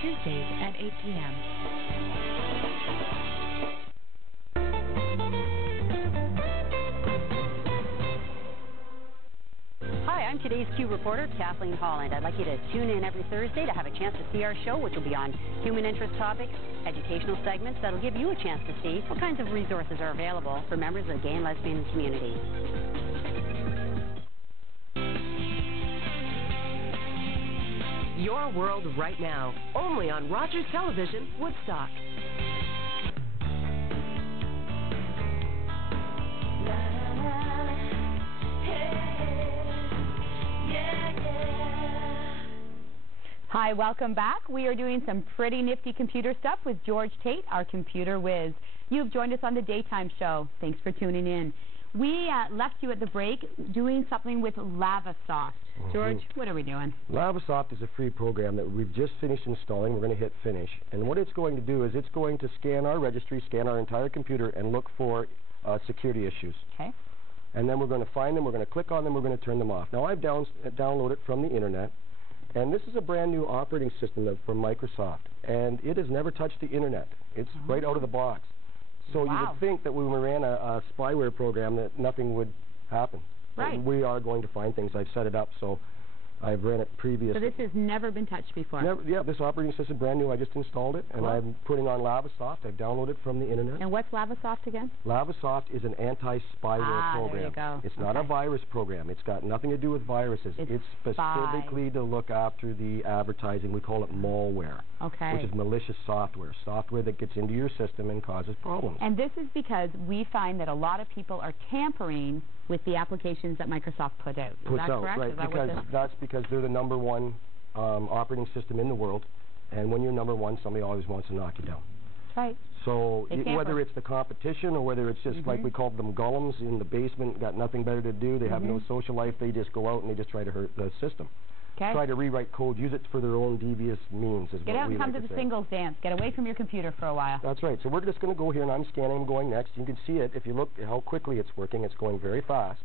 Tuesdays at 8 p.m. Hi, I'm today's Q reporter, Kathleen Holland. I'd like you to tune in every Thursday to have a chance to see our show, which will be on human interest topics, educational segments that'll give you a chance to see what kinds of resources are available for members of the gay and lesbian community. Your world right now, only on Rogers Television, Woodstock. Hi, welcome back. We are doing some pretty nifty computer stuff with George Tate, our computer whiz. You've joined us on the daytime show. Thanks for tuning in. We left you at the break doing something with LavaSoft. George, what are we doing? LavaSoft is a free program that we've just finished installing. We're going to hit finish. And what it's going to do is it's going to scan our registry, scan our entire computer, and look for security issues. Okay. And then we're going to find them, we're going to click on them, we're going to turn them off. Now, I've downloaded it from the internet. And this is a brand new operating system from Microsoft. And it has never touched the internet. It's right out of the box. So you would think that when we ran a spyware program that nothing would happen. Right. We are going to find things. I've set it up, so I've ran it previously. So this has never been touched before? Never, yeah, this operating system is brand new. I just installed it, and I'm putting on LavaSoft. I've downloaded it from the internet. And what's LavaSoft again? LavaSoft is an anti-spyware program. There you go. It's not a virus program. It's got nothing to do with viruses. It's specifically to look after the advertising. We call it malware, which is malicious software that gets into your system and causes problems. And this is because we find that a lot of people are tampering with the applications that Microsoft put out. Is that correct? Right, that's because they're the #1 operating system in the world, and when you're #1, somebody always wants to knock you down. That's right. So whether it's the competition or whether it's just like we called them golems in the basement, got nothing better to do, they have no social life, they just go out and they just try to hurt the system. Try to rewrite code, use it for their own devious means is what we like to say. Get out and come to the singles dance. Get away from your computer for a while. That's right. So we're just going to go here, and I'm scanning. I'm going next. You can see it. If you look at how quickly it's working, it's going very fast.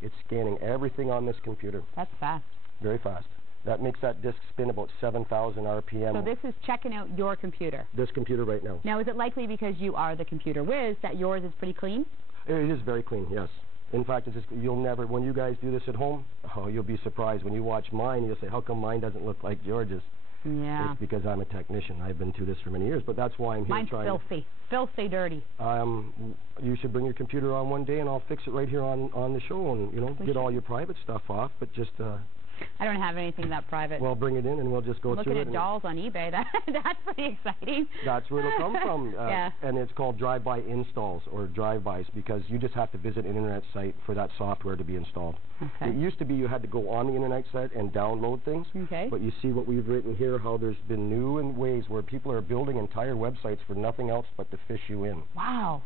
It's scanning everything on this computer. That's fast. Very fast. That makes that disk spin about 7,000 RPM. So this is checking out your computer? This computer right now. Now, is it likely because you are the computer whiz that yours is pretty clean? It is very clean, yes. In fact, it's just, you'll never, when you guys do this at home, you'll be surprised. When you watch mine, you'll say, how come mine doesn't look like George's? Yeah. It's because I'm a technician. I've been through this for many years, but that's why I'm here trying. Mine's filthy. Filthy dirty. You should bring your computer on one day, and I'll fix it right here on the show, and get all your private stuff off. But just I don't have anything that private. Well, bring it in, and we'll just go through it. Looking at dolls on eBay. That's pretty exciting. That's where it'll come from. And it's called drive-by installs or drive-bys because you just have to visit an internet site for that software to be installed. Okay. It used to be you had to go on the internet site and download things. Okay. But you see what we've written here, how there's been new ways where people are building entire websites for nothing else but to fish you in. Wow.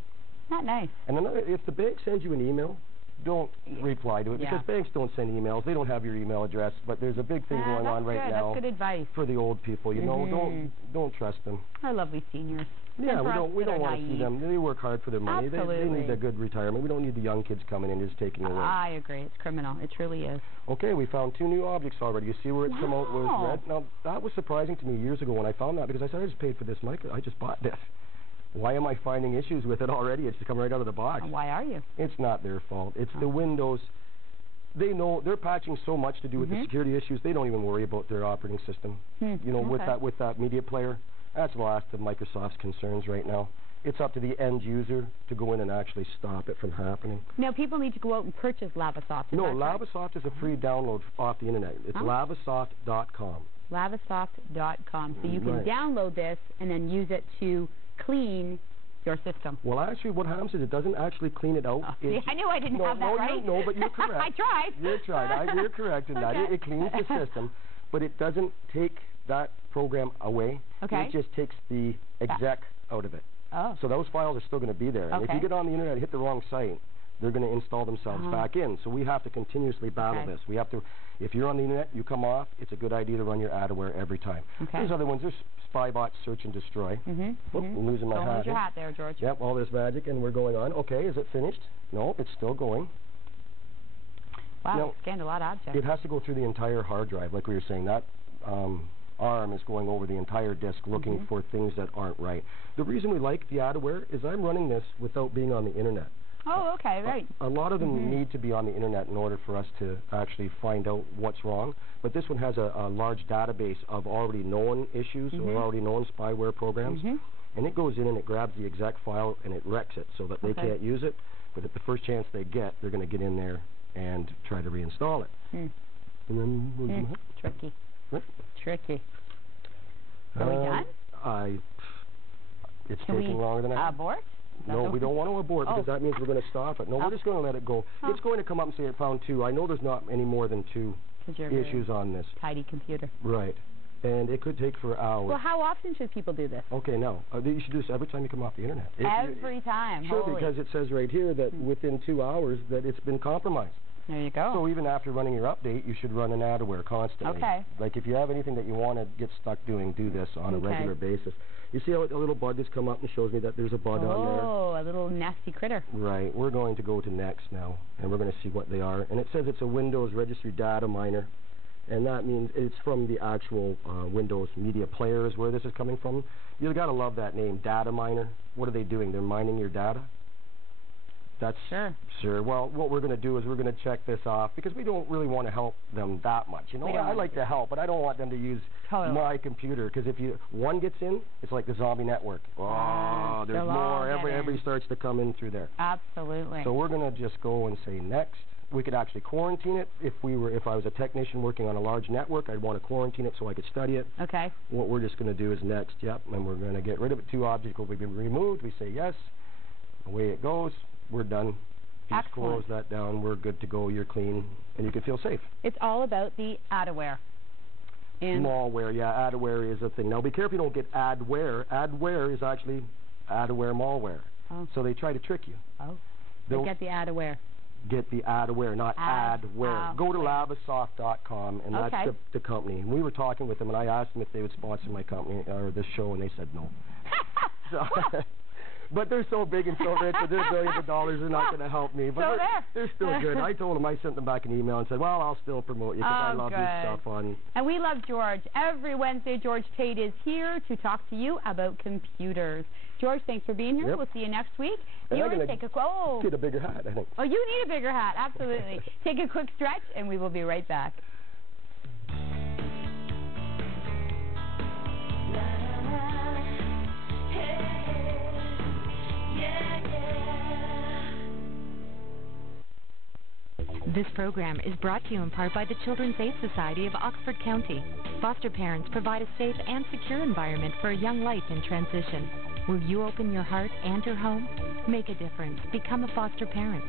Not nice. And another, if the bank sends you an email, don't reply to it because banks don't send emails. They don't have your email address. But there's a big thing going on right now. That's good advice for the old people. You know, don't trust them. Our lovely seniors. Yeah, we don't want to see them. They work hard for their money. They need a good retirement. We don't need the young kids coming in just taking away. I agree. It's criminal. It truly is. Okay, we found 2 new objects already. You see where it's come out was red. Now that was surprising to me years ago when I found that because I said I just paid for this mic. I just bought this. Why am I finding issues with it already? It's come right out of the box. Why are you? It's not their fault. It's the Windows. They know they're patching so much to do with the security issues. They don't even worry about their operating system. You know, with that media player, that's the last of Microsoft's concerns right now. It's up to the end user to go in and actually stop it from happening. Now, people need to go out and purchase LavaSoft. No, LavaSoft is a free download off the internet. It's lavasoft.com. Lavasoft.com. So you can download this and then use it to clean your system. Well, actually, what happens is it doesn't actually clean it out. See, I knew I didn't have that right. No, but you're correct. I tried. You're correct in that. It cleans the system, but it doesn't take that program away. It just takes the exec out of it. So those files are still going to be there. And if you get on the internet and hit the wrong site, they're going to install themselves back in. So we have to continuosously battle this. We have to, if you're on the internet, you come off, it's a good idea to run your adware every time. There's other ones. There's Spybot Search and Destroy. I'm losing my hat. Don't lose your hat there, George. Yep, all this magic, and we're going on. Okay, is it finished? No, it's still going. Wow, it scanned a lot of objects. It has to go through the entire hard drive, like we were saying. That arm is going over the entire disc looking for things that aren't right. The reason we like the AdAware is I'm running this without being on the internet. Oh, okay, right. A lot of them need to be on the internet in order for us to actually find out what's wrong. But this one has a large database of already known issues or already known spyware programs. And it goes in and it grabs the exec file and it wrecks it so that they can't use it. But at the first chance they get, they're going to get in there and try to reinstall it. And then tricky. What? Tricky. Are we done? It's taking longer than I abort? No, we don't want to abort because that means we're going to stop it. No, we're just going to let it go. It's going to come up and say it found 2. I know there's not any more than 2 issues on this. Tidy computer. Right. And it could take for hours. Well, how often should people do this? Okay, no. You should do this every time you come off the internet. Every time? Sure, because it says right here that within 2 hours that it's been compromised. There you go. So even after running your update, you should run an AdAware constantly. Okay. Like if you have anything that you want to get stuck doing, do this on a regular basis. You see how a little bug has come up and shows me that there's a bug on there? Oh, a little nasty critter. Right. We're going to go to next now, and we're going to see what they are. And it says it's a Windows registry data miner, and that means it's from the actual Windows media player is where this is coming from. You've got to love that name, data miner. What are they doing? They're mining your data? That's sure. Well, what we're going to do is we're going to check this off because we don't really want to help them that much. You know, I like to help, but I don't want them to use my computer because if one gets in, it's like the zombie network. Oh, there's more. Everybody starts to come in through there. Absolutely. So we're going to just go and say next. We could actually quarantine it if I was a technician working on a large network. I'd want to quarantine it so I could study it. Okay. What we're just going to do is next. Yep, and we're going to get rid of it. 2 objects will be removed. We say yes. Away it goes. We're done. Just close that down. We're good to go. You're clean, and you can feel safe. It's all about the AdAware. Malware, yeah, AdAware is a thing. Now, be careful you don't get adware. Adware is actually AdAware malware. Oh. So they try to trick you. Oh. They'll get the AdAware. Get the AdAware, not adware. Go to lavisoft.com, and that's the company. And we were talking with them, and I asked them if they would sponsor my company or this show, and they said no. But they're so big and so rich, and they're billions of dollars, they're not going to help me. But they're still good. I told them, I sent them back an email and said, well, I'll still promote you because I love your stuff on. And we love George. Every Wednesday, George Tate is here to talk to you about computers. George, thanks for being here. We'll see you next week. You're going to take get a bigger hat, I think. Oh, you need a bigger hat, absolutely. Take a quick stretch, and we will be right back. This program is brought to you in part by the Children's Aid Society of Oxford County. Foster parents provide a safe and secure environment for a young life in transition. Will you open your heart and your home? Make a difference. Become a foster parent.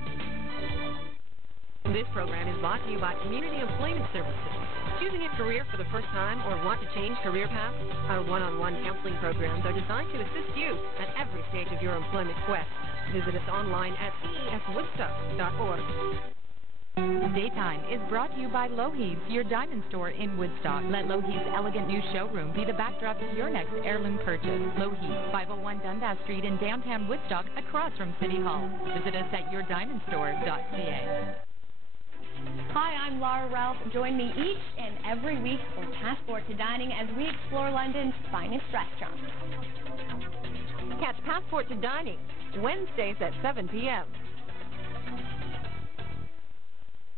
This program is brought to you by Community Employment Services. Choosing a career for the first time or want to change career paths? Our one-on-one counseling programs are designed to assist you at every stage of your employment quest. Visit us online at ceswoodstock.org. Daytime is brought to you by Lougheed's, your diamond store in Woodstock. Let Lougheed's elegant new showroom be the backdrop to your next heirloom purchase. Lougheed, 501 Dundas Street in downtown Woodstock, across from City Hall. Visit us at yourdiamondstore.ca. Hi, I'm Laura Ralph. Join me each and every week for Passport to Dining as we explore London's finest restaurants. Catch Passport to Dining Wednesdays at 7 p.m.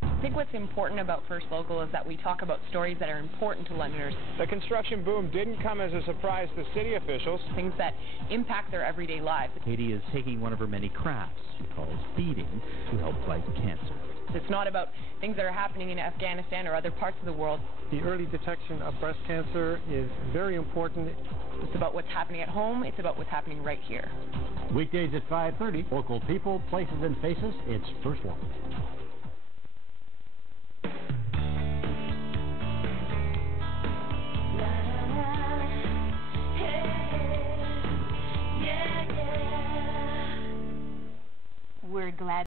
I think what's important about First Local is that we talk about stories that are important to Londoners. The construction boom didn't come as a surprise to city officials. Things that impact their everyday lives. Katie is taking one of her many crafts she calls beading to help fight cancer. It's not about things that are happening in Afghanistan or other parts of the world. The early detection of breast cancer is very important. It's about what's happening at home. It's about what's happening right here. Weekdays at 5:30. Local people, places, and faces. It's First Local.